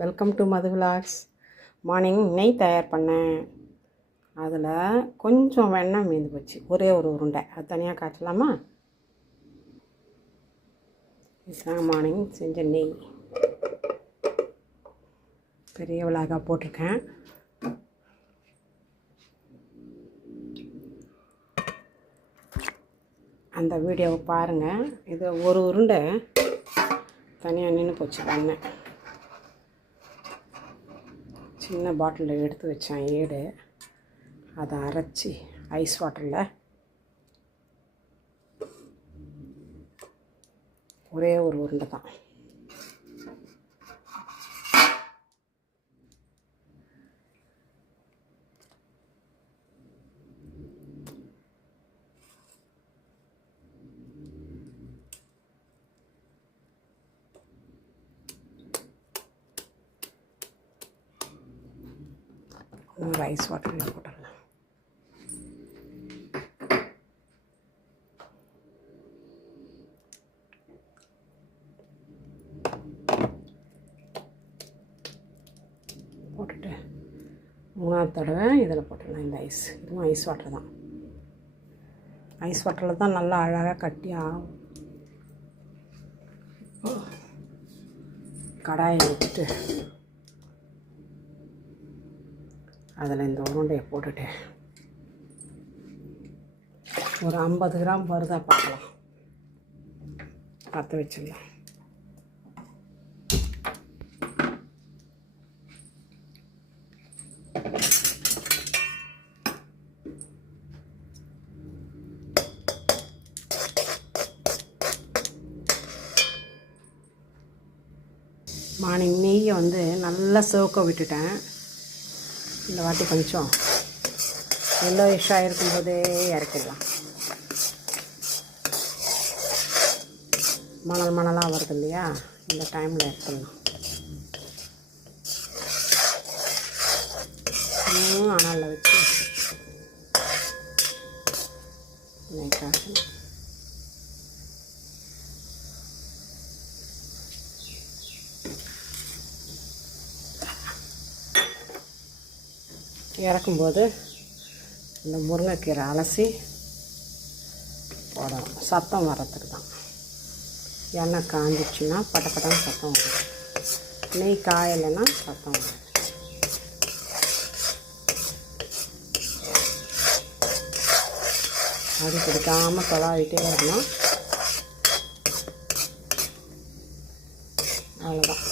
Welcome to Madhu vlogs. Morning நெய் தயார் பண்ணேன். அதில் கொஞ்சம் வெண்ணெய் மீந்து போச்சு, ஒரே ஒரு உருண்டை. அது தனியாக காட்டலாமா? இதுதான் மார்னிங் செஞ்ச நெய். பெரிய விலாகாக போட்டிருக்கேன். அந்த வீடியோவை பாருங்கள். இது ஒரு உருண்டை தனியாக நின்று போச்சு வெண்ணெய். சின்ன பாட்டிலில் எடுத்து வச்சேன் ஏடு. அதை அரைச்சி ஐஸ் வாட்டரில் ஒரே ஒரு உருண்டை தான். ஒரு ஐஸ் வாட்டரில் போட்டுடலாம். போட்டுட்டு மூணாவது தடவை இதில் போட்டுடலாம். இந்த ஐஸ், இதுவும் ஐஸ் வாட்டர் தான். ஐஸ் வாட்டரில் தான் நல்லா அழகாக கட்டி ஆகும். கடாயை வச்சுட்டு அதில் இந்த உருண்டையை போட்டுட்டு ஒரு 50 கிராம் வருதா பார்க்கலாம். பற்ற வச்சிடலாம். மார்னிங் நெய்யை வந்து நல்லா சிவக்க விட்டுட்டேன். இந்த வாட்டி கொஞ்சம் எல்லோயிஷாக இருக்கும்போதே இறக்கிடலாம். மணலாக வருது இல்லையா, இந்த டைமில் இறக்கிடலாம். அனலில் வச்சு இறக்கும்போது இந்த முருங்கைக்கீரை அலசி போடணும். சத்தம் வர்றதுக்கு தான். எண்ணெய் காஞ்சிடுச்சுன்னா பட்டப்பட்டான்னு சத்தம் வரும். நெய் காயலைன்னா சத்தம் வரும். அது பிடிக்காமல் தொலாவிட்டே இருக்கணும். அவ்வளோதான்.